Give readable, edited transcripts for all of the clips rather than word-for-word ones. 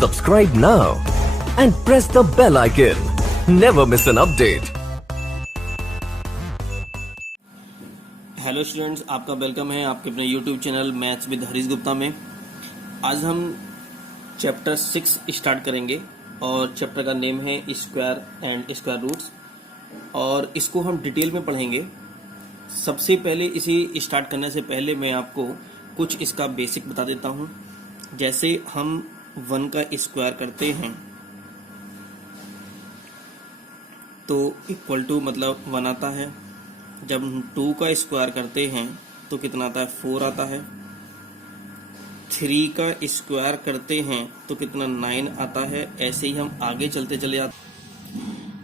Subscribe now and press the bell icon. Never miss an update. Hello students, आपका welcome है आपके अपने YouTube channel maths with Harish Gupta में। आज हम चैप्टर 6 स्टार्ट करेंगे और चैप्टर का नेम है स्क्वायर एंड स्क्वायर रूट्स, और इसको हम डिटेल में पढ़ेंगे। सबसे पहले इसे स्टार्ट करने से पहले मैं आपको कुछ इसका बेसिक बता देता हूँ। जैसे हम 1 का स्क्वायर करते हैं तो इक्वल टू मतलब 1 आता है। जब हम 2 का स्क्वायर करते हैं तो कितना आता है, 4 आता है। 3 का स्क्वायर करते हैं तो कितना, 9 आता है। ऐसे ही हम आगे चलते चले जाते।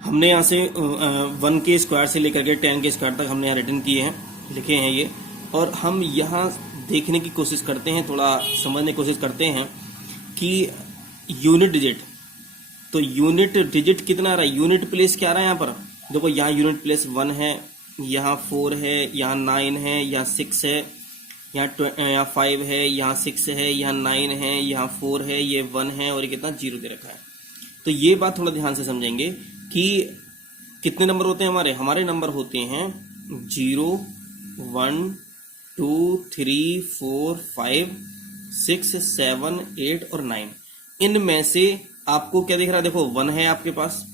हमने यहाँ से 1 के स्क्वायर से लेकर के 10 के स्क्वायर तक हमने यहाँ रिटर्न किए हैं, लिखे हैं ये। और हम यहाँ देखने की कोशिश करते हैं, थोड़ा समझने की कोशिश करते हैं कि यूनिट डिजिट, तो यूनिट डिजिट कितना आ रहा है, यूनिट प्लेस क्या आ रहा है यहाँ पर। देखो यहाँ यूनिट प्लेस 1 है, यहाँ 4 है, यहाँ 9 है, यहाँ 6 है, यहाँ 5 है, यहाँ 6 है, यहाँ 9 है, यहाँ 4 है, ये 1 है और ये कितना 0 दे रखा है। तो ये बात थोड़ा ध्यान से समझेंगे कि कितने नंबर होते हैं हमारे नंबर होते हैं 0, 1, 2, 3, 4, 5, 6, 7, 8 और 9। इनमें से आपको क्या दिख रहा है, देखो 1 है आपके पास,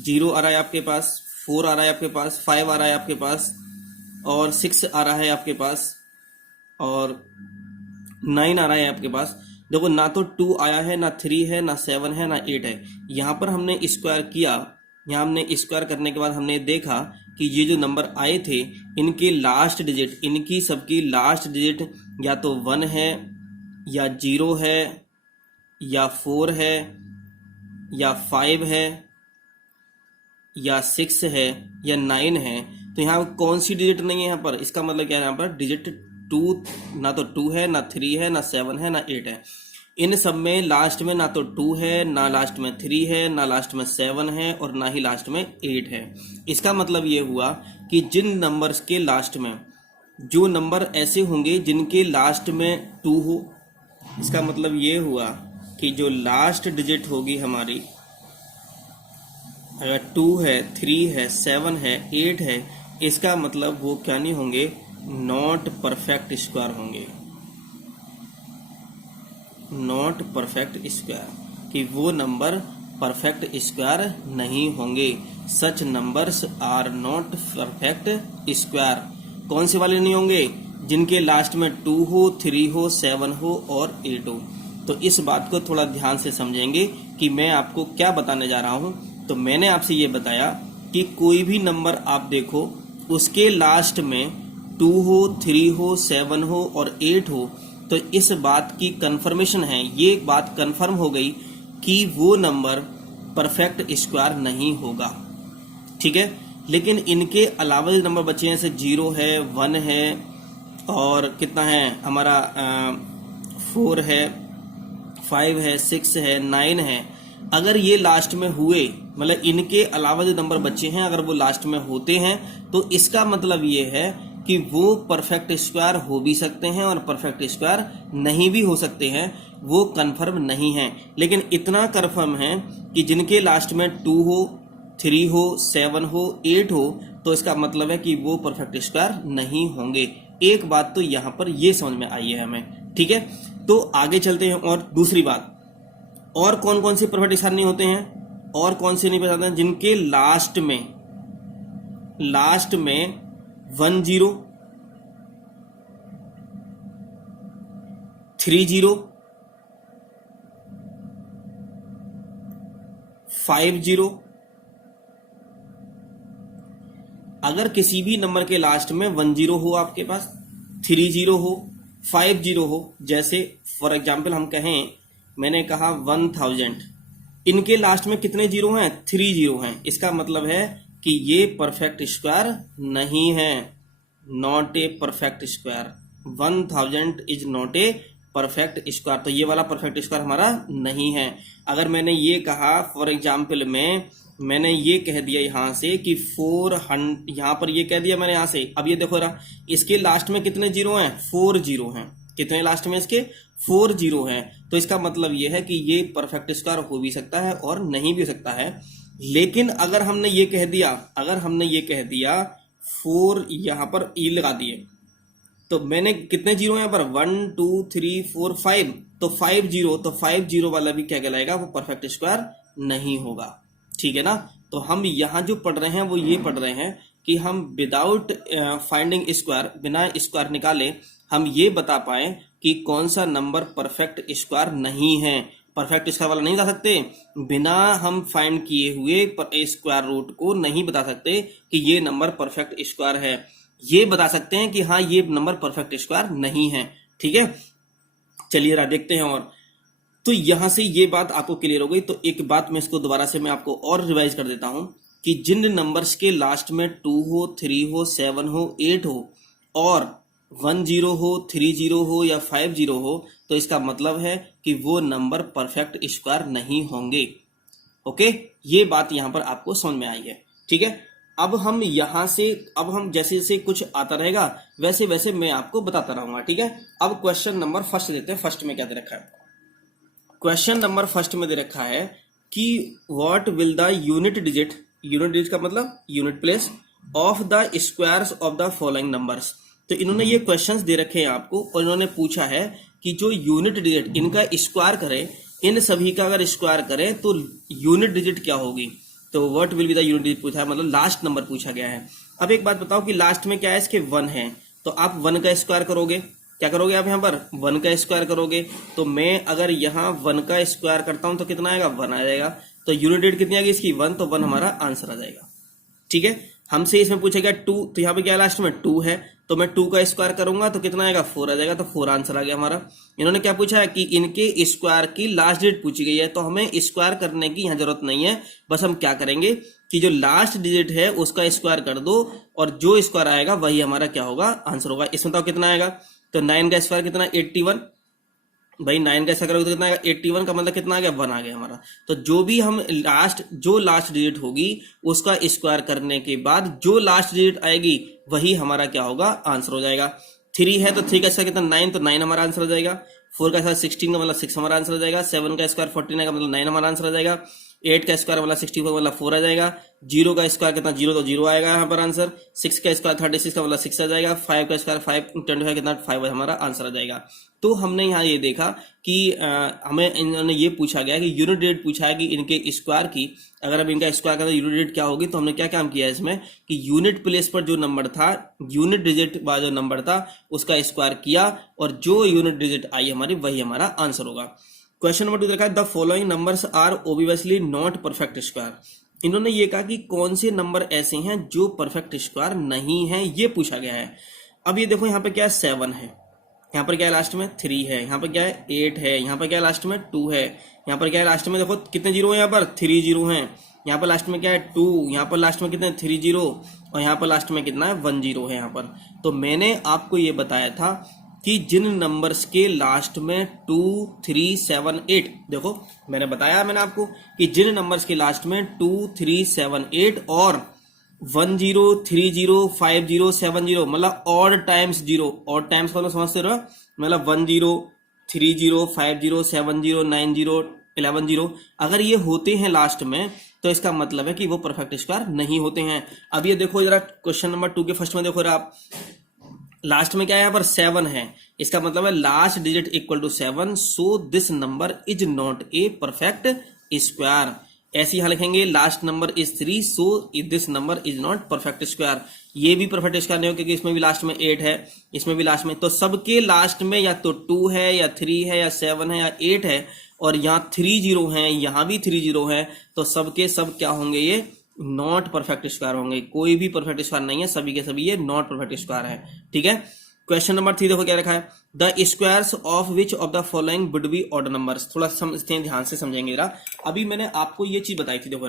0 आ रहा है आपके पास, 4 आ रहा है आपके पास, 5 आ रहा है आपके पास, और 6 आ रहा है आपके पास, और 9 आ रहा है आपके पास। देखो ना तो 2 आया है, ना 3 है, ना 7 है, ना 8 है। यहाँ पर हमने स्क्वायर किया, यहाँ हमने स्क्वायर करने के बाद हमने देखा कि ये जो नंबर आए थे इनके लास्ट डिजिट, इनकी सबकी लास्ट डिजिट या तो 1 है, या 0 है, या 4 है, या 5 है, या 6 है, या 9 है। तो यहाँ कौन सी डिजिट नहीं है यहाँ पर, इसका मतलब क्या है, यहाँ पर डिजिट 2, ना तो 2 है, ना 3 है, ना 7 है, ना 8 है। इन सब में लास्ट में ना तो 2 है, ना लास्ट में 3 है, ना लास्ट में 7 है, और ना ही लास्ट में 8 है। इसका मतलब ये हुआ कि जिन नंबर्स के लास्ट में, जो नंबर ऐसे होंगे जिनके लास्ट में 2 हो, इसका मतलब ये हुआ कि जो लास्ट डिजिट होगी हमारी, अगर 2 है, 3 है, 7 है, 8 है, इसका मतलब वो क्या नहीं होंगे, नॉट परफेक्ट स्क्वायर होंगे। नॉट परफेक्ट स्क्वायर, कि वो नंबर परफेक्ट स्क्वायर नहीं होंगे। Such numbers are not perfect square. कौन से वाले नहीं होंगे, जिनके लास्ट में 2 हो, 3 हो, 7 हो और 8 हो। तो इस बात को थोड़ा ध्यान से समझेंगे कि मैं आपको क्या बताने जा रहा हूं। तो मैंने आपसे ये बताया कि कोई भी नंबर आप देखो, उसके लास्ट में 2 हो, 3 हो, 7 हो और 8 हो, तो इस बात की कंफर्मेशन है, ये एक बात कंफर्म हो गई कि वो नंबर परफेक्ट स्क्वायर नहीं होगा। ठीक है, लेकिन इनके अलावा जो नंबर बचे हैं, जैसे 0 है, 1 है, और कितना है हमारा 4 है, 5 है, 6 है, 9 है, अगर ये लास्ट में हुए, मतलब इनके अलावा जो नंबर बचे हैं अगर वो लास्ट में होते हैं, तो इसका मतलब ये है कि वो परफेक्ट स्क्वायर हो भी सकते हैं और परफेक्ट स्क्वायर नहीं भी हो सकते हैं। वो कंफर्म नहीं है, लेकिन इतना कंफर्म है कि जिनके लास्ट में 2 हो, 3 हो, 7 हो, 8 हो, तो इसका मतलब है कि वो परफेक्ट स्क्वायर नहीं होंगे। एक बात तो यहाँ पर ये समझ में आई है हमें। ठीक है, तो आगे चलते हैं। और दूसरी बात, और कौन कौन से परफेक्ट स्क्वायर नहीं होते हैं, और कौन से नहीं बताते हैं, जिनके लास्ट में 1 0, 3 0, 5 0। अगर किसी भी नंबर के लास्ट में 1 0 हो, आपके पास 3 0 हो, 5 0 हो, जैसे फॉर एग्जाम्पल हम कहें, मैंने कहा 1000, इनके लास्ट में कितने 0 हैं, 3 0 हैं। इसका मतलब है कि ये परफेक्ट स्क्वायर नहीं है, not a perfect square. 1000 is not a perfect square, तो ये वाला परफेक्ट स्क्वायर हमारा नहीं है। अगर मैंने ये कहा फॉर एग्जाम्पल में, मैंने ये कह दिया यहाँ से कि 400, यहाँ पर ये कह दिया मैंने यहाँ से, अब ये देखो रहा, इसके लास्ट में कितने 0 हैं, 4 0 हैं। कितने लास्ट में इसके 4 जीरो हैं, तो इसका मतलब ये है कि ये परफेक्ट स्क्वायर हो भी सकता है और नहीं भी हो सकता है। लेकिन अगर हमने ये कह दिया 4 यहां पर ई लगा दिए, तो मैंने कितने जीरो हैं यहाँ पर 1 2 3 4 5, तो 5 जीरो, तो 5 जीरो वाला भी क्या कहलाएगा, वो परफेक्ट स्क्वायर नहीं होगा। ठीक है ना। तो हम यहाँ जो पढ़ रहे हैं वो ये पढ़ रहे हैं कि हम विदाउट फाइंडिंग स्क्वायर, बिना स्क्वायर निकाले हम ये बता पाए कि कौन सा नंबर परफेक्ट स्क्वायर नहीं है। परफेक्ट स्क्वायर वाला नहीं बता सकते, बिना हम फाइंड किए हुए स्क्वायर रूट को नहीं बता सकते कि ये नंबर परफेक्ट स्क्वायर है। ये बता सकते हैं कि हाँ ये नंबर परफेक्ट स्क्वायर नहीं है। ठीक है, चलिए जरा देखते हैं। और तो यहां से ये बात आपको क्लियर हो गई। तो एक बात मैं इसको दोबारा से मैं आपको और रिवाइज कर देता हूं कि जिन नंबर्स के लास्ट में 2 हो, 3 हो, 7 हो, 8 हो और 1 जीरो हो, 3 जीरो हो या 5 जीरो हो, तो इसका मतलब है कि वो नंबर परफेक्ट स्क्वायर नहीं होंगे। ओके, ये बात यहां पर आपको समझ में आई है। ठीक है, अब हम यहां से, अब हम जैसे जैसे कुछ आता रहेगा वैसे वैसे मैं आपको बताता रहूंगा। ठीक है, अब क्वेश्चन नंबर फर्स्ट देते हैं। फर्स्ट में क्या दे रखा है, क्वेश्चन नंबर फर्स्ट में दे रखा है कि what will the unit digit का मतलब unit place of the squares of the following numbers. तो इन्होंने ये क्वेश्चंस दे रखे हैं आपको और इन्होंने पूछा है कि जो यूनिट डिजिट इनका स्क्वायर करें, इन सभी का अगर स्क्वायर करें तो यूनिट डिजिट क्या होगी। तो what will be the unit digit पूछा है, मतलब लास्ट नंबर पूछा गया है। अब एक बात बताओ कि लास्ट में क्या है, इसके 1 है, तो आप 1 का स्क्वायर करोगे, क्या करोगे आप यहाँ पर 1 का स्क्वायर करोगे। तो मैं अगर यहाँ 1 का स्क्वायर करता हूं तो कितना आएगा, 1 आ जाएगा। तो यूनिट डिजिट कितनी आ गई इसकी, 1, तो 1 हमारा आंसर आ जाएगा। ठीक है, हमसे इसमें पूछा गया 2, तो यहाँ पे क्या लास्ट में 2 है, तो मैं 2 का स्क्वायर करूंगा तो कितना आएगा, 4 आ जाएगा, तो 4 आंसर आ गया हमारा। इन्होंने क्या पूछा है कि इनके स्क्वायर की लास्ट डिजिट पूछी गई है, तो हमें स्क्वायर करने की यहाँ जरूरत नहीं है। बस हम क्या करेंगे कि जो लास्ट डिजिट है उसका स्क्वायर कर दो और जो स्क्वायर आएगा वही हमारा क्या होगा, आंसर होगा। इसमें तो कितना आएगा, तो 9 का स्क्वायर कितना, 81। भाई 9 का स्क्वायर करोगे तो कितना आएगा, 81 का मतलब कितना आ गया, 1 आ गया हमारा। तो जो भी हम जो लास्ट डिजिट होगी उसका स्क्वायर करने के बाद जो लास्ट डिजिट आएगी वही हमारा क्या होगा, आंसर हो जाएगा। 3 है तो 3 का स्क्वायर कितना, 9, तो 9 हमारा आंसर हो जाएगा। 4 का स्क्वायर 16 का मतलब 6 हमारा आंसर हो जाएगा। 7 का स्क्वायर 49 का मतलब 9 हमारा आंसर हो जाएगा। 8 का स्क्वायर मतलब 64 मतलब 4 आ जाएगा। 0 का स्क्वायर कितना, 0, तो 0 आएगा यहाँ पर आंसर। 6 का स्क्वायर 36 का मतलब 6 आ जाएगा। 5 का स्क्वायर 525 कितना, 5 हमारा आंसर आ जाएगा। तो हमने यहाँ ये देखा कि हमें इन्होंने ये पूछा गया कि यूनिट डिजिट पूछा है कि इनके स्क्वायर की, अगर अब इनका स्क्वायर करें तो यूनिट डिजिट क्या होगी। तो हमने क्या काम किया है इसमें कि यूनिट प्लेस पर जो नंबर था, यूनिट डिजिट वाला जो नंबर था उसका स्क्वायर किया और जो यूनिट डिजिट आई हमारी वही हमारा आंसर होगा। क्वेश्चन नंबर 2 देखा है, the following numbers are obviously not perfect square. इन्होंने ये कहा कि कौन से नंबर ऐसे हैं जो परफेक्ट स्क्वायर नहीं है, ये पूछा गया है। अब ये देखो यहाँ पे क्या है, 7 है, यहाँ पर क्या है लास्ट में 3 है, यहाँ पर क्या है 8 है, यहाँ पर क्या है लास्ट में 2 है, यहाँ पर क्या है लास्ट में देखो कितने जीरो है, यहाँ पर 3 जीरो हैं, यहाँ पर लास्ट में क्या है 2, यहाँ पर लास्ट में कितने 3 जीरो और यहाँ पर लास्ट में कितना है 1 जीरो है यहाँ पर। तो मैंने आपको ये बताया था कि जिन नंबर्स के लास्ट में 2, 3, 7, 8, देखो मैंने बताया मैंने आपको कि जिन नंबर्स के लास्ट में 2, 3, 7, 8 और 1 0, 3 0, 5 0, 7 0 मतलब odd times zero, odd times मतलब समझते रहो, मतलब 1 0, 3 0, 5 0, 7 0, 9 0, 11 0 अगर ये होते हैं लास्ट में तो इसका मतलब है कि वो परफेक्ट स्क्वायर नहीं होते हैं। अब ये देखो जरा क्वेश्चन नंबर 2 के फर्स्ट में देखो आप, लास्ट में क्या है यहाँ पर 7 है, इसका मतलब है last digit equal to 7, so this number is not a perfect square. ऐसे यहां लिखेंगे last number is 3, so this number is not perfect square. ये भी परफेक्ट स्क्वायर नहीं हो क्योंकि इसमें भी लास्ट में 8 है, इसमें भी लास्ट में, तो सबके लास्ट में या तो 2 है या 3 है या 7 है या 8 है और यहाँ 3 जीरो है, यहाँ भी 3 जीरो है, तो सबके सब क्या होंगे, ये नॉट परफेक्ट स्क्वायर होंगे। कोई भी परफेक्ट स्क्वायर नहीं है, सभी के सभी ये नॉट परफेक्ट स्क्वायर है। ठीक है, क्वेश्चन नंबर 3 देखो क्या रखा है, the squares of which of the following would be odd numbers. थोड़ा समझते हैं, ध्यान से समझेंगे जरा। अभी मैंने आपको ये चीज बताई थी, देखो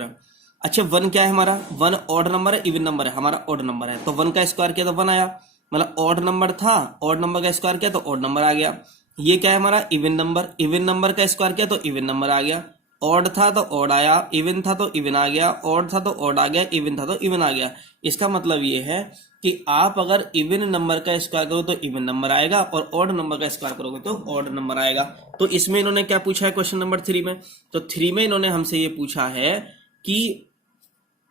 अच्छा 1 क्या है हमारा, 1 ऑड नंबर है, इवन नंबर है, हमारा ऑड नंबर है, तो 1 का स्क्वायर किया तो 1 आया, मतलब ऑड नंबर था, ऑड नंबर का स्क्वायर किया तो ऑड नंबर आ गया। ये क्या है हमारा इवन नंबर, इवन नंबर का स्क्वायर किया तो इवन नंबर आ गया। ऑड था तो ऑड आया, इवन था तो इवन आ गया, ऑड था तो ऑड आ गया, इवन था तो इवन आ गया। इसका मतलब ये है कि आप अगर इवन नंबर का स्क्वायर करो तो इवन नंबर आएगा और ऑड नंबर का स्क्वायर करोगे तो ऑड नंबर आएगा। तो इसमें इन्होंने क्या पूछा है क्वेश्चन नंबर 3 में? तो 3 में इन्होंने हमसे ये पूछा है कि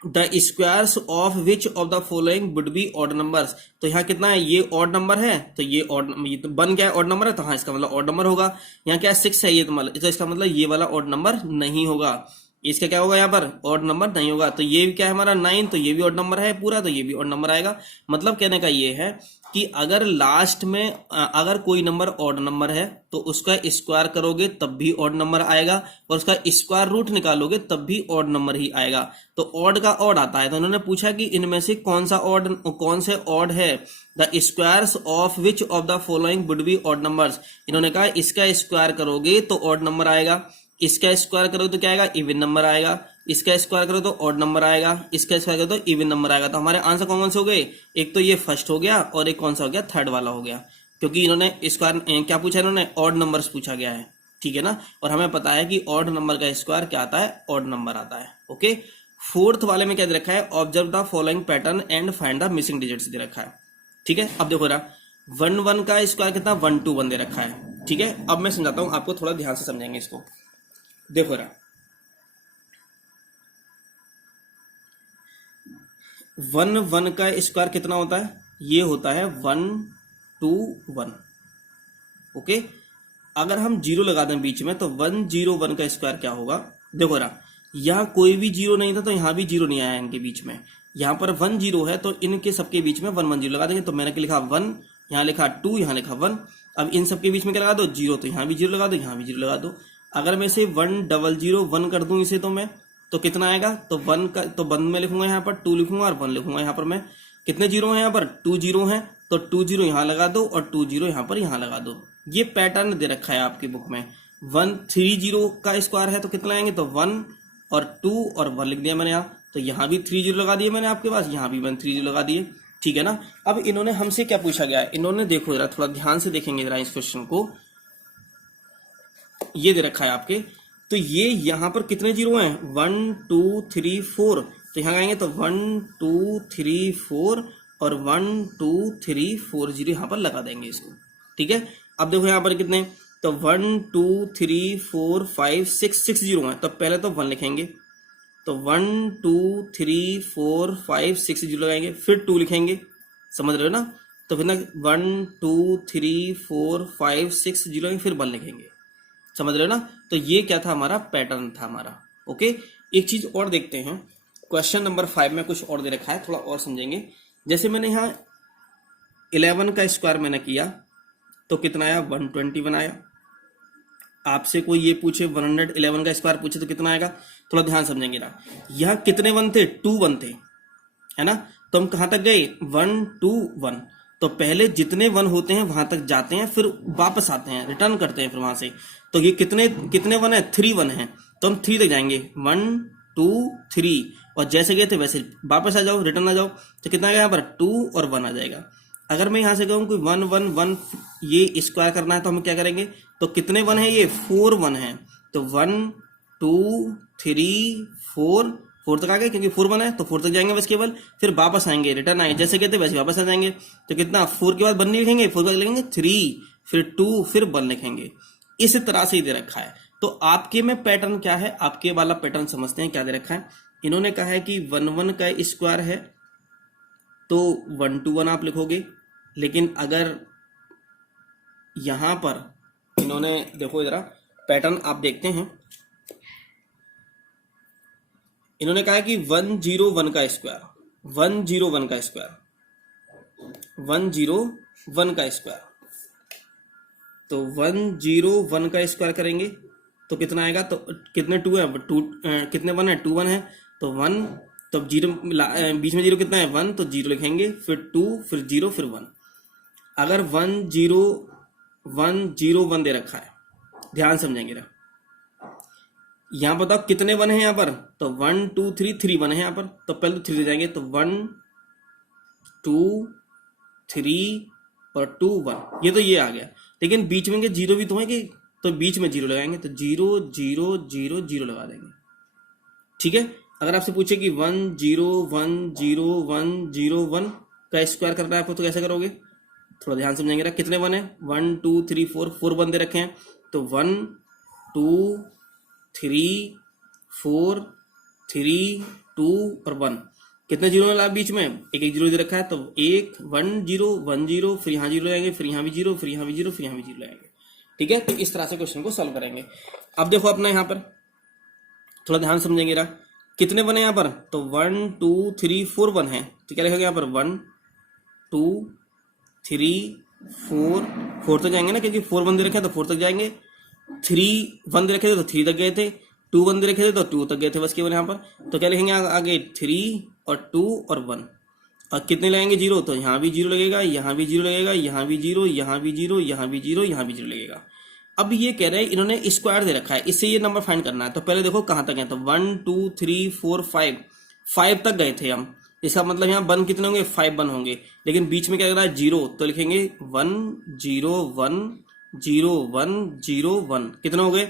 the squares of which of the following would be odd numbers. तो यहाँ कितना है? ये ऑड नंबर है, तो ये ऑड, ये तो बन गया ऑड नंबर है, तो हाँ इसका मतलब ऑड नंबर होगा। यहाँ क्या है? 6 है, ये तो मतलब, तो इसका मतलब ये वाला ऑड नंबर नहीं होगा। इसका क्या होगा? यहाँ पर ऑड नंबर नहीं होगा। तो ये भी क्या है हमारा 9, तो ये भी ऑड नंबर है पूरा, तो ये भी ऑड नंबर आएगा। मतलब कहने का ये है कि अगर लास्ट में अगर कोई नंबर ऑड नंबर है तो उसका स्क्वायर करोगे तब भी ऑड नंबर आएगा, और उसका स्क्वायर रूट निकालोगे तब भी ऑड नंबर ही आएगा। तो ऑड का ऑड आता है। तो उन्होंने पूछा कि इनमें से कौन से ऑड है? The squares of which of the following would be odd numbers. इन्होंने कहा इसका स्क्वायर करोगे तो ऑड नंबर आएगा, इसका स्क्वायर करोगे तो क्या आएगा? इवन नंबर आएगा, इसका स्क्वायर करो तो ऑड नंबर आएगा, इसका स्क्वायर करो तो इवन नंबर आएगा। तो हमारे आंसर कौन से हो गए? एक तो ये फर्स्ट हो गया और एक कौन सा हो गया? थर्ड वाला हो गया, क्योंकि इन्होंने स्क्वायर क्या पूछा? इन्होंने ऑड नंबर्स पूछा गया है, ठीक है ना। और हमें पता है कि ऑड नंबर का स्क्वायर क्या आता है? ऑड नंबर आता है। ओके, फोर्थ वाले में क्या दे रखा है? Observe the following pattern and find the missing digits दे रखा है, ठीक है। अब देखो रहा 1 1 का स्क्वायर कितना? 1 2 1 दे रखा है, ठीक है। अब मैं समझाता हूं आपको, थोड़ा ध्यान से समझेंगे इसको। देखो रहा 1 1 का स्क्वायर कितना होता है? ये होता है 1 2 1। ओके, अगर हम 0 लगा दें बीच में तो 1 0 1 का स्क्वायर क्या होगा? देखो रहा, यहाँ कोई भी 0 नहीं था तो यहाँ भी 0 नहीं आया इनके बीच में। यहाँ पर 1 0 है तो इनके सबके बीच में 1 1 0 लगा देंगे। तो मैंने क्या लिखा? 1, यहाँ लिखा 2, यहाँ लिखा 1। अब इन सबके बीच में क्या लगा दो? 0, तो यहाँ भी 0 लगा दो, यहाँ भी 0 लगा दो। अगर मैं इसे 1 0 0 1 कर दूं इसे, तो मैं तो कितना आएगा? तो 1 का तो 1 में लिखूंगा, यहाँ पर 2 लिखूंगा और 1 लिखूंगा। यहाँ पर मैं कितने 0 हैं? यहाँ पर 2 0 हैं, तो 2 0 यहाँ लगा दो और 2 0 यहाँ पर यहाँ लगा दो। ये पैटर्न दे रखा है आपकी बुक में। 1 3 0 का स्क्वायर है तो कितना आएंगे? तो 1 और 2 और 1 लिख दिया मैंने यहाँ। तो यहाँ भी 3 0 लगा दिए मैंने आपके पास, यहाँ भी 1 3 0 लगा दिए, ठीक है ना। अब इन्होंने हमसे क्या पूछा गया है? इन्होंने देखो जरा, थोड़ा ध्यान से देखेंगे जरा इस क्वेश्चन को। ये दे रखा है आपके, तो ये यहाँ पर कितने 0 हैं? 1 2 3 4। तो यहाँ आएंगे तो 1 2 3 4 और 1 2 3 4 0 यहाँ पर लगा देंगे इसको, ठीक है। अब देखो यहाँ पर कितने, तो 1 2 3 4 5 6 0 हैं। तो पहले तो 1 लिखेंगे, तो 1 2 3 4 5 6 0 लगाएंगे, फिर 2 लिखेंगे, समझ रहे हो ना। तो फिर ना 1 2 3 4 5 6 0 फिर 1 लिखेंगे, समझ रहे हो ना। तो ये क्या था? हमारा पैटर्न था हमारा। ओके, एक चीज और देखते हैं, क्वेश्चन नंबर 5 में कुछ और दे रखा है, थोड़ा और समझेंगे। जैसे मैंने यहाँ 11 का स्क्वायर मैंने किया तो कितना आया? 121 आया। आपसे कोई ये पूछे 111 का स्क्वायर पूछे तो कितना आएगा? थोड़ा ध्यान समझेंगे ना। यहाँ कितने 1 थे? 2 1 थे, है ना। तो हम कहां तक गए? 1 2 1। तो पहले जितने 1 होते हैं वहां तक जाते हैं, फिर वापस आते हैं, रिटर्न करते हैं फिर वहां से। तो ये कितने 1 है? 3 1 है, तो हम 3 तक जाएंगे, 1 2 3, और जैसे गए थे वैसे वापस आ जाओ, रिटर्न आ जाओ। तो कितना आएगा यहाँ पर? 2 और 1 आ जाएगा। अगर मैं यहाँ से कहूँ कोई 1 1 1 ये स्क्वायर करना है तो हम क्या करेंगे? तो कितने 1 है? ये 4 1 है। तो 1 2 3 4 4 तक आ गए, क्योंकि 4 1 है तो 4 तक जाएंगे बस केवल, फिर वापस आएंगे, रिटर्न आएंगे, जैसे कहते वैसे वापस आ जाएंगे। तो कितना? 4 के बाद 1 नहीं लिखेंगे, 4 के बाद लिखेंगे 3, फिर 2, फिर 1 लिखेंगे। इस तरह से ही दे रखा है। तो आपके में पैटर्न क्या है? आपके वाला पैटर्न समझते हैं क्या दे रखा है। इन्होंने कहा है कि 1 1 का स्क्वायर है तो 1 2 1 आप लिखोगे, लेकिन अगर यहां पर इन्होंने देखो जरा पैटर्न आप देखते हैं, इन्होंने कहा कि 1 0 1 का स्क्वायर, 1 0 1 का स्क्वायर, 1 0 1 का स्क्वायर। तो 1 0 1 का स्क्वायर करेंगे तो कितना आएगा? तो कितने 2 है? 2 कितने 1 है? 2 1 है, तो 1, तो 0 बीच में 0 कितना है? 1, तो 0 लिखेंगे, फिर 2, फिर 0, फिर 1। अगर 1 0 1 0 1 दे रखा है, ध्यान समझेंगे ना। यहां बताओ कितने 1 है यहाँ पर? तो 1 2 3 3 1 है यहाँ पर। तो पहले तो 3 ले जाएंगे, तो 1 2 3 और 2 1, ये तो ये आ गया। लेकिन बीच में के 0 भी तो है कि तो बीच में जीरो लगाएंगे, तो 0 0 0 0 लगा देंगे। ठीक है, अगर आपसे पूछे कि 1 0 1 0 1 0 1 का स्क्वायर करना है आपको, तो कैसे करोगे? थोड़ा ध्यान समझेंगे। कितने 1 है? 1 2 3 4 1 दे रखे हैं, तो 1 2 3 4 3 2 और 1। कितने जीरो मिला बीच में? एक एक जीरो दे रखा है, तो 1 1 0 1 0, फिर यहाँ जीरो लगाएंगे, फिर यहाँ भी जीरो, फिर यहाँ भी जीरो, फिर यहाँ भी जीरो लगाएंगे। ठीक है, तो इस तरह से क्वेश्चन को सॉल्व करेंगे। अब देखो अपना यहाँ पर थोड़ा ध्यान समझेंगे रहा, कितने बने यहाँ पर? तो 1 2 3 4 1 है, तो क्या लिखोगे यहाँ पर? 1 2 3 4 4 तक जाएंगे ना, क्योंकि 4 1 दे रखे तो 4 तक जाएंगे। 3 1 दे रखे थे तो 3 तक गए थे, 2 1 दे रखे थे तो 2 तक गए थे बस केवल यहाँ पर। तो क्या लिखेंगे आगे? 3 और 2 और 1। और कितने लगाएंगे जीरो? तो यहाँ भी जीरो लगेगा, यहाँ भी जीरो लगेगा, यहाँ भी जीरो, यहाँ भी जीरो, यहाँ भी जीरो, यहाँ भी जीरो लगेगा। अब ये कह रहे हैं इन्होंने स्क्वायर दे रखा है, इससे ये नंबर फाइंड करना है। तो पहले देखो कहाँ तक है, तो 1 2 3 4 5 तक गए थे हम। इसका मतलब यहाँ 1 कितने होंगे? 5 1 होंगे, लेकिन बीच में क्या लग रहा है? जीरो। तो लिखेंगे 1 0 1 0 1 0 1। कितने हो गए?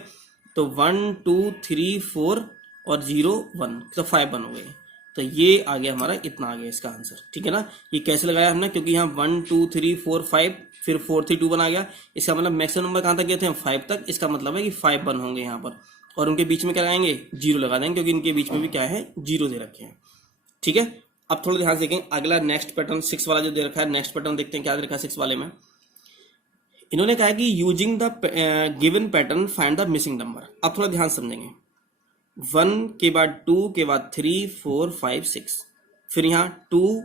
तो 1 2 3 4 और 0 1, तो 5 1 हो गए। तो ये आ गया हमारा, इतना आ गया इसका आंसर। ठीक है ना, ये कैसे लगाया हमने? क्योंकि यहाँ 1 2 3 4 5, फिर 4 3 2 1 आ गया। इसका मतलब मैक्सिमम नंबर कहाँ तक गए थे? हम 5 तक। इसका मतलब है कि 5 1 होंगे यहाँ पर, और उनके बीच में क्या लगाएंगे? जीरो लगा देंगे, क्योंकि इनके बीच में भी क्या है? जीरो दे रखे हैं। ठीक है, अब थोड़ा ध्यान से देखेंगे अगला नेक्स्ट पैटर्न 6 वाला जो दे रखा है। नेक्स्ट पैटर्न देखते हैं क्या दे रखा है 6 वाले में। इन्होंने कहा कि using the given pattern find the missing number. अब थोड़ा ध्यान समझेंगे, 1 के बाद 2 के बाद 3 4 5 6, फिर यहाँ 2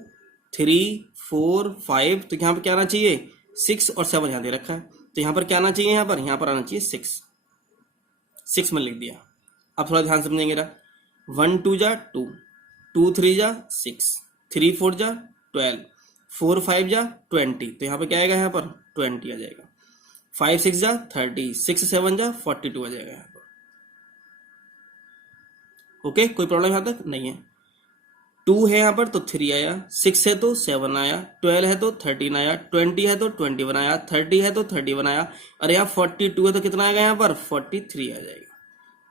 3 4 5, तो यहाँ पर क्या आना चाहिए? 6 और 7 यहाँ दे रखा है, तो यहाँ पर क्या आना चाहिए? यहाँ पर आना चाहिए 6 में लिख दिया। अब थोड़ा ध्यान समझेंगे ना, 1 2 जा 2, 2 3 जा 6, 3 4 जा 12, 4 5 जा 20, तो यहाँ पर क्या आएगा? यहाँ पर 20 आ जाएगा। 5 6 जा 30, 6 7 जा 42 आ जाएगा यहाँ पर। ओके, कोई प्रॉब्लम यहाँ तक नहीं है। 2 है यहाँ पर तो 3 आया, 6 है तो 7 आया, 12 है तो 13 आया, 20 है तो 21 आया, 30 है तो 31 आया, और यहाँ 42 है तो कितना आएगा? यहाँ पर 43 आ जाएगा।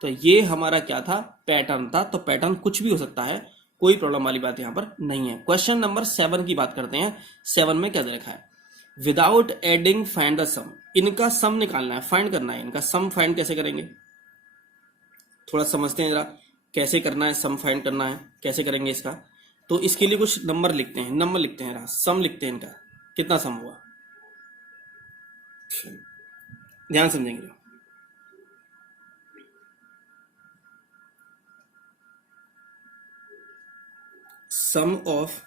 तो ये हमारा क्या था? पैटर्न था। तो पैटर्न कुछ भी हो सकता है, कोई प्रॉब्लम वाली बात यहाँ पर नहीं है। क्वेश्चन नंबर 7 की बात करते हैं। 7 में क्या दे रखा है? विदाउट एडिंग फाइंड द सम। इनका सम निकालना है, फाइंड करना है। इनका सम फाइंड कैसे करेंगे, थोड़ा समझते हैं जरा, कैसे करना है सम फाइंड करना है, कैसे करेंगे इसका। तो इसके लिए कुछ नंबर लिखते हैं, नंबर लिखते हैं, सम लिखते हैं। इनका कितना सम हुआ, ध्यान समझेंगे। Sum of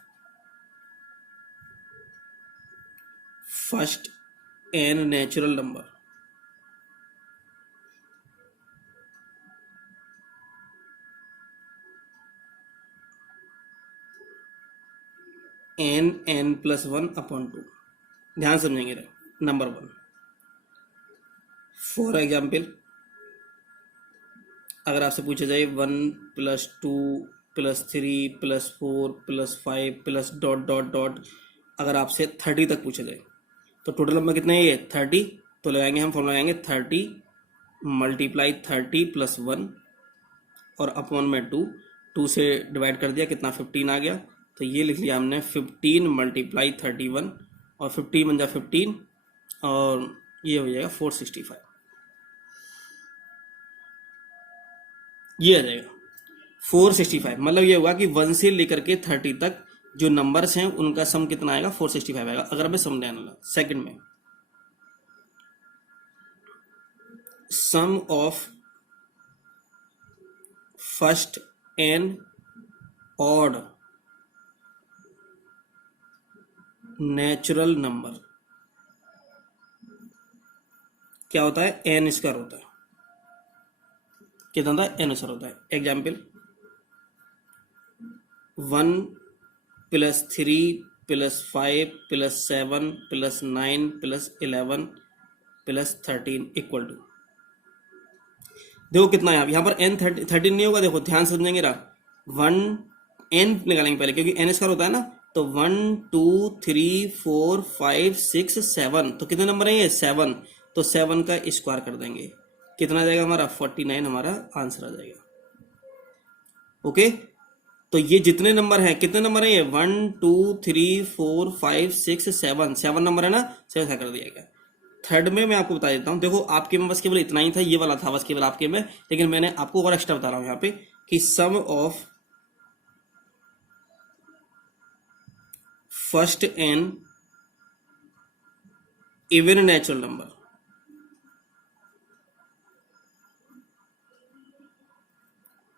first n natural number n plus 1 upon 2। ध्यान समझेंगे। नंबर 1, फॉर एग्जाम्पल अगर आपसे पूछा जाए 1 + 2 + 3 + 4 + 5 + डॉट डॉट डॉट, अगर आपसे 30 तक पूछा जाए तो टोटल नंबर कितने हैं? ये 30। तो लगाएंगे हम, फॉर्मूला लगाएंगे 30 × 30 + 1 और अपॉन में 2 से डिवाइड कर दिया, कितना? 15 आ गया। तो ये लिख लिया हमने 15 × 31, और 15 बन जा 15, और ये हो जाएगा 465। ये आ जाएगा 465। मतलब ये होगा कि 1 से लेकर के 30 तक जो नंबर्स हैं उनका सम कितना आएगा? 465 आएगा। अगर हमें सम लेना है सेकंड में, sum of first n odd natural number क्या होता है? एन स्क्वायर होता है। कितना होता है? एन स्क्वायर होता है। एग्जाम्पल 1 + 3 + 5 + 7 + 9 + 11 + 13 इक्वल टू, देखो कितना है यहाँ पर n 13 नहीं होगा। देखो ध्यान समझेंगे रहा, 1 n निकालेंगे पहले, क्योंकि n स्क्वायर होता है ना। तो 1 2 3 4 5 6 7, तो कितने नंबर है ये? 7। तो 7 का स्क्वायर कर देंगे, कितना आ जाएगा हमारा 49 हमारा आंसर आ जाएगा। ओके, तो ये जितने नंबर हैं, कितने नंबर हैं ये 1 2 3 4 5 6 7 नंबर है ना, 7 कर दिया गया। थर्ड में मैं आपको बता देता हूं, देखो आपके में बस केवल इतना ही था, ये वाला था बस केवल आपके में, लेकिन मैंने आपको और एक्स्ट्रा बता रहा हूं यहाँ पे कि sum of first n even natural number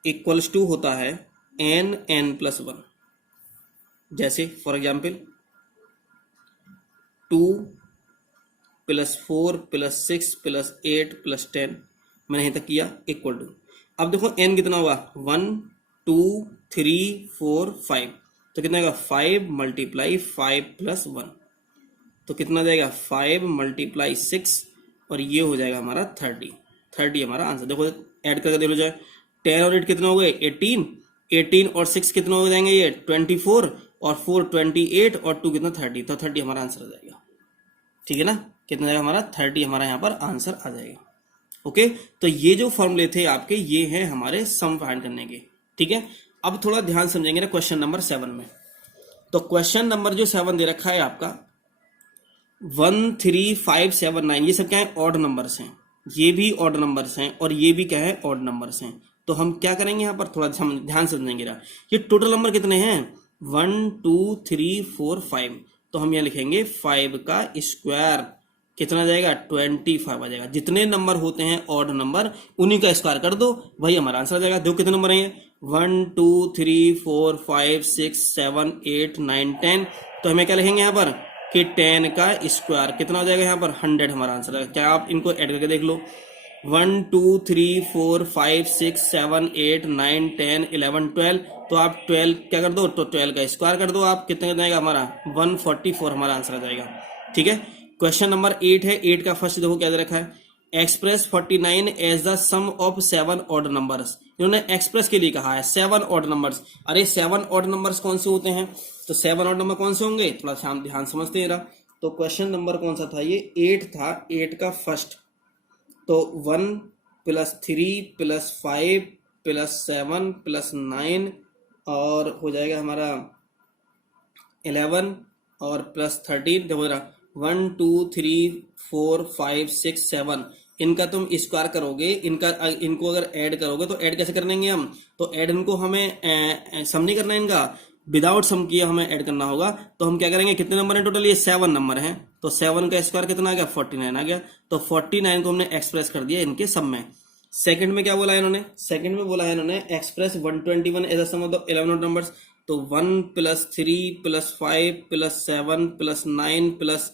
equals to होता है n+1। जैसे फॉर एग्जाम्पल 2 + 4 + 6 + 8 + 10 मैंने यहीं तक किया इक्वल टू, अब देखो n कितना होगा 1 2 3 4 5, तो कितना होगा 5 × 5 + 1, तो कितना जाएगा 5 × 6 और ये हो जाएगा हमारा 30 हमारा आंसर। देखो ऐड करके देख लो जाए, 10 और 8 कितना हो गए 18 और 6 कितना हो जाएंगे ये 24 और 4 28 और 2 कितना 30, तो 30 हमारा आंसर आ जाएगा। ठीक है ना, कितना जाएगा हमारा 30 हमारा यहाँ पर आंसर आ जाएगा। ओके, तो ये जो फॉर्मूले थे आपके ये हैं हमारे सम फाइंड करने के। ठीक है, अब थोड़ा ध्यान समझेंगे ना क्वेश्चन नंबर 7 में। तो क्वेश्चन नंबर जो 7 दे रखा है आपका 1 3 5 7 9, ये सब क्या है ऑड नंबर्स हैं, ये भी ऑड नंबर्स हैं और ये भी क्या है ऑड नंबर्स हैं। तो हम क्या करेंगे यहाँ पर थोड़ा ध्यान समझेंगे ना, ये टोटल नंबर कितने हैं 1 2 3 4 5, तो हम यहाँ लिखेंगे 5 का स्क्वायर कितना जाएगा 25 आ जाएगा। जितने नंबर होते हैं ऑड नंबर उन्हीं का स्क्वायर कर दो, वही हमारा आंसर आ जाएगा। देखो कितने नंबर हैं 1 2 3 4 5 6 7 8 9 10, तो हमें क्या लिखेंगे यहाँ पर कि 10 का स्क्वायर कितना हो जाएगा यहाँ पर 100 हमारा आंसर है। क्या आप इनको ऐड करके देख लो 1 2 3 4 5 6 7 8 9 10 11 12, तो आप 12 क्या कर दो, तो 12 का स्क्वायर कर दो, आप कितने का जाएगा हमारा 144 हमारा आंसर आ जाएगा। ठीक है, क्वेश्चन नंबर 8 है, 8 का फर्स्ट देखो क्या दे रखा है, express 49 as the sum of 7 odd numbers. इन्होंने एक्सप्रेस के लिए कहा है 7 ऑड नंबर्स। अरे 7 ऑड नंबर्स कौन से होते हैं, तो 7 ऑड नंबर कौन से होंगे, थोड़ा ध्यान समझते हैं। तो क्वेश्चन नंबर कौन सा था, ये 8 था, 8 का फर्स्ट, तो 1 + 3 + 5 + 7 + 9 और हो जाएगा हमारा 11 और +13, देखो जरा 1 2 3 4 5 6 7, इनका तुम स्क्वायर करोगे, इनको अगर ऐड करोगे तो ऐड कैसे कर लेंगे हम, तो ऐड इनको हमें सम नहीं करना है, इनका विदाउट सम किए हमें ऐड करना होगा। तो हम क्या करेंगे, कितने नंबर है टोटल, ये 7 नंबर हैं, तो 7 का स्क्वायर कितना आ गया 49 आ गया, तो 49 को हमने एक्सप्रेस कर दिया इनके सम में। सेकंड में क्या बोला है इन्होंने, सेकंड में बोला है इन्होंने express 121 as a sum of the 11 odd numbers, तो 1 + 3 + 5 + 7 + 9 +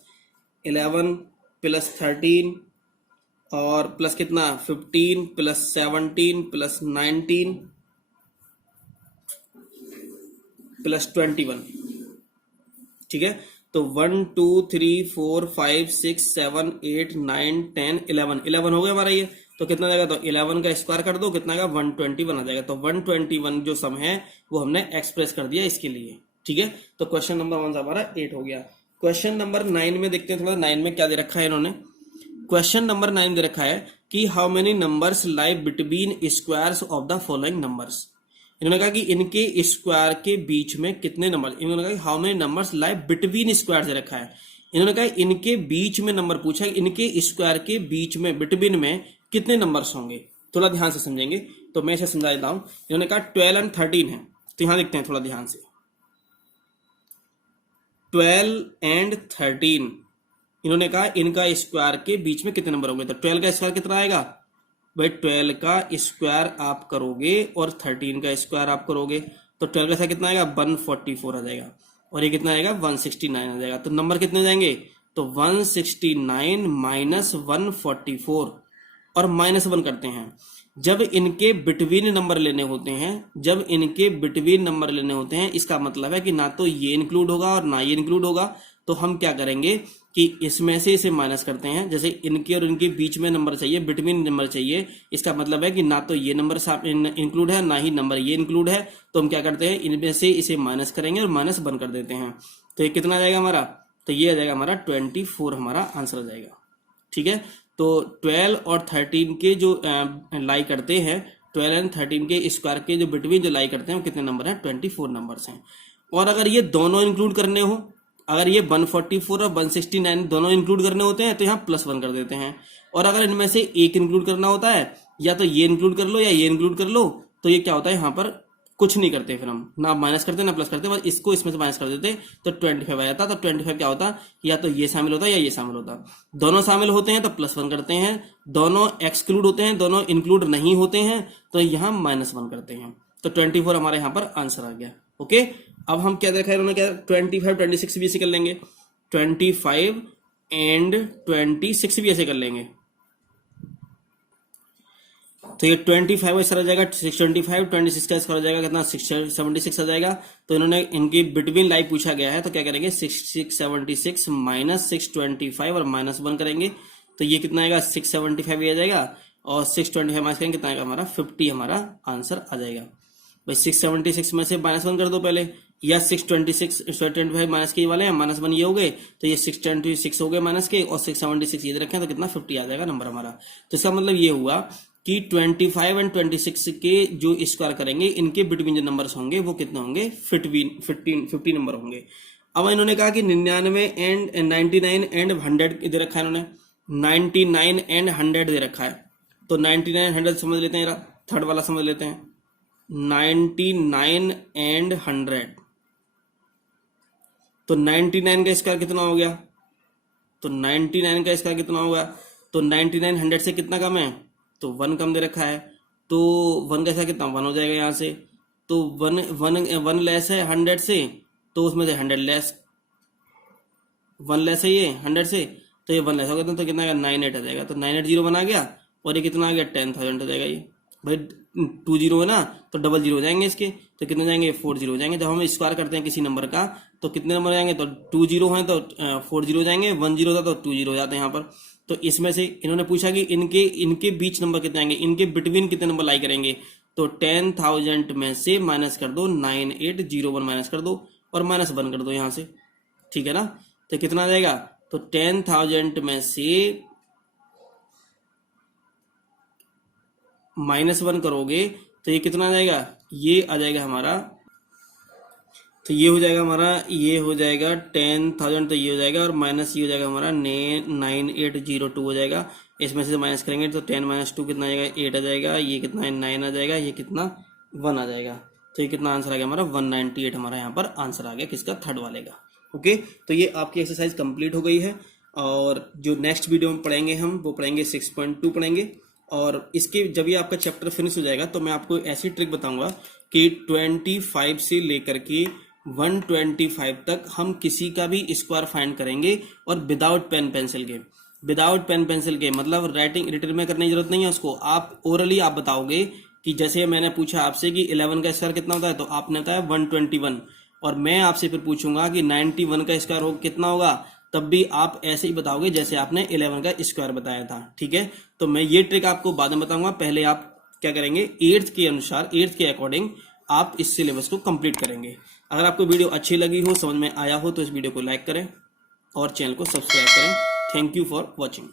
11 + 13 और प्लस कितना 15 + 17 + 19 + 21। ठीक है, तो 1 2 3 4 5 6 7 8 9 10 11 हो गया हमारा ये, तो कितना जाएगा, तो 11 का स्क्वायर कर दो, कितना आएगा 121 आ जाएगा। तो 121 जो सम है वो हमने एक्सप्रेस कर दिया इसके लिए। ठीक है, तो क्वेश्चन नंबर 1 हमारा 8 हो गया। क्वेश्चन नंबर 9 में देखते हैं थोड़ा, 9 में क्या दे रखा है इन्होंने। क्वेश्चन नंबर 9 दे रखा है कि how many numbers lie between squares of the following numbers. इन्होंने कहा कि इनके स्क्वायर के बीच में कितने नंबर, इन्होंने कहा how many numbers lie between square दे रखा है, इन्होंने कहा इनके बीच में नंबर पूछा, इनके स्क्वायर के बीच में बिटवीन में कितने नंबर्स होंगे। थोड़ा ध्यान से समझेंगे, तो मैं इसे समझा देता हूं। इन्होंने कहा 12 और 13 है, तो यहां देखते हैं थोड़ा ध्यान से, 12 और 13 इन्होंने कहा इनका स्क्वायर के बीच में कितने नंबर होंगे। तो 12 का स्क्वायर कितना आएगा भाई, 12 का स्क्वायर आप करोगे और 13 का स्क्वायर आप करोगे, तो 12 का स्क्वायर कितना आएगा 144 आ जाएगा, और ये कितना आएगा 169 आ जाएगा। तो नंबर कितने जाएंगे, तो 169 - 144 और -1 करते हैं। जब इनके बिटवीन नंबर लेने होते हैं, जब इनके बिटवीन नंबर लेने होते हैं, इसका मतलब है कि ना तो ये इंक्लूड होगा और ना ये इंक्लूड होगा। तो हम क्या करेंगे कि इसमें से इसे माइनस करते हैं, जैसे इनके और इनके बीच में नंबर चाहिए, बिटवीन नंबर चाहिए, इसका मतलब है कि ना तो ये नंबर इंक्लूड है ना ही नंबर ये इंक्लूड है। तो हम क्या करते हैं, इनमें से इसे माइनस करेंगे और -1 कर देते हैं। तो ये कितना आ जाएगा हमारा, तो ये आ जाएगा हमारा 24 हमारा आंसर आ जाएगा। ठीक है, तो 12 और 13 के जो लाई करते हैं, 12 एंड 13 के स्क्वायर के जो बिटवीन जो लाई करते हैं वो कितने नंबर हैं? 24 नंबर्स हैं। और अगर ये दोनों इंक्लूड करने हो, अगर ये 144 और 169 दोनों इंक्लूड करने होते हैं तो यहाँ +1 कर देते हैं। और अगर इनमें से एक इंक्लूड करना होता है, या तो ये इंक्लूड कर लो या ये इंक्लूड कर लो, तो ये क्या होता है, यहाँ पर कुछ नहीं करते, फिर हम ना माइनस करते ना प्लस करते, बस इसको इसमें से माइनस कर देते तो 25 आ जाता। तो 25 क्या होता, या तो ये शामिल होता या ये शामिल होता। दोनों शामिल होते हैं तो +1 करते हैं, दोनों एक्सक्लूड होते हैं, दोनों इंक्लूड नहीं होते हैं तो यहाँ -1 करते हैं। तो 24 हमारे यहाँ पर आंसर आ गया। ओके, अब हम क्या देखा इन्होंने, क्या 25 26 भी ऐसे कर लेंगे, 25 एंड 26 भी ऐसे कर लेंगे। तो ये 25 इस तरह आ जाएगा, 625, 26 का स्क्वायर आ जाएगा कितना, 676 आ जाएगा। तो इन्होंने इनकी बिटवीन लाइन पूछा गया है, तो क्या करेंगे, 676 माइनस 625 और -1 करेंगे, तो ये कितना आएगा, 675 आ जाएगा। और 625 माइनस करेंगे कितना आएगा हमारा, 50 हमारा आंसर आ जाएगा। भाई 676 में से -1 कर दो पहले, या 625 माइनस के वाले हैं, -1 ये हो गए, तो ये 626 हो गए माइनस के, और 676 ये रखें तो कितना 50 आ जाएगा नंबर हमारा। तो इसका मतलब ये हुआ कि 25 एंड 26 के जो स्क्वायर करेंगे, इनके बिटवीन जो नंबर्स होंगे वो कितने होंगे, 50 नंबर होंगे। अब इन्होंने कहा कि 99 एंड 99 एंड 100 दे रखा है इन्होंने, 99 एंड 100 दे रखा है। तो 99 100 समझ लेते हैं, थर्ड वाला समझ लेते हैं, 99 एंड 100। तो 99 का स्क्वायर कितना हो गया, तो 99 का स्क्वायर कितना होगा, तो 99 100 से कितना कम है, तो 1 कम दे रखा है, तो 1 का स्क्वायर कितना 1 हो जाएगा यहाँ से। तो 1 लेस है 100 से, तो उसमें से 100 लेस, 1 लेस है ये 100 से, तो ये 1 लेस हो गया, तो कितना आएगा 98 आ जाएगा। तो 980 आ गया, और ये कितना आ गया 10,000 हो जाएगा। ये भाई 2 0 है ना, तो डबल 0 हो जाएंगे इसके, तो कितने जाएंगे 4 0 हो जाएंगे। जब हम स्क्वायर करते हैं किसी नंबर का तो कितने नंबर जाएंगे, तो 2 0 है तो 4 0 हो जाएंगे, 1 0 था तो 2 0 हो जाते हैं यहाँ पर। तो इसमें से इन्होंने पूछा कि इनके बीच नंबर कितने आएंगे, इनके बिटवीन कितने नंबर लाई करेंगे। तो 10,000 में से माइनस कर दो 9801 माइनस कर दो, और -1 कर दो यहाँ से, ठीक है ना। तो कितना आ जाएगा, तो 10,000 में से -1 करोगे तो ये कितना आ जाएगा, ये आ जाएगा हमारा, तो ये हो जाएगा हमारा, ये हो जाएगा 10,000, तो ये हो जाएगा, और माइनस ये हो जाएगा हमारा 9802 हो जाएगा। इसमें से माइनस करेंगे तो 10 - 2 कितना आ जाएगा, 8 आ जाएगा, ये कितना है 9 आ जाएगा, ये कितना 1 आ जाएगा। तो ये कितना आंसर आ गया हमारा 198 हमारा यहाँ पर आंसर आ गया, किसका, थर्ड वाले का। ओके, तो ये आपकी एक्सरसाइज कंप्लीट हो गई है। और जो नेक्स्ट वीडियो में पढ़ेंगे हम, वो पढ़ेंगे 6.2 पढ़ेंगे। और इसके जब ये आपका चैप्टर फिनिश हो जाएगा तो मैं आपको ऐसी ट्रिक बताऊंगा कि 25 से लेकर के 125 तक हम किसी का भी स्क्वायर फाइंड करेंगे, और विदाउट पेन पेंसिल के, विदाउट पेन पेंसिल के, मतलब राइटिंग रिटन में करने की जरूरत नहीं है उसको, आप ओरली आप बताओगे कि जैसे मैंने पूछा आपसे कि 11 का स्क्वायर कितना होता है, तो आपने बताया 121, और मैं आपसे फिर पूछूंगा कि 91 का स्क्वायर हो कितना होगा, तब भी आप ऐसे ही बताओगे जैसे आपने 11 का स्क्वायर बताया था, ठीक है। तो मैं ये ट्रिक आपको बाद में बताऊंगा, पहले आप क्या करेंगे, 8th के अनुसार, 8th के अकॉर्डिंग आप इस सिलेबस को कंप्लीट करेंगे। अगर आपको वीडियो अच्छी लगी हो, समझ में आया हो, तो इस वीडियो को लाइक करें और चैनल को सब्सक्राइब करें। Thank you for watching.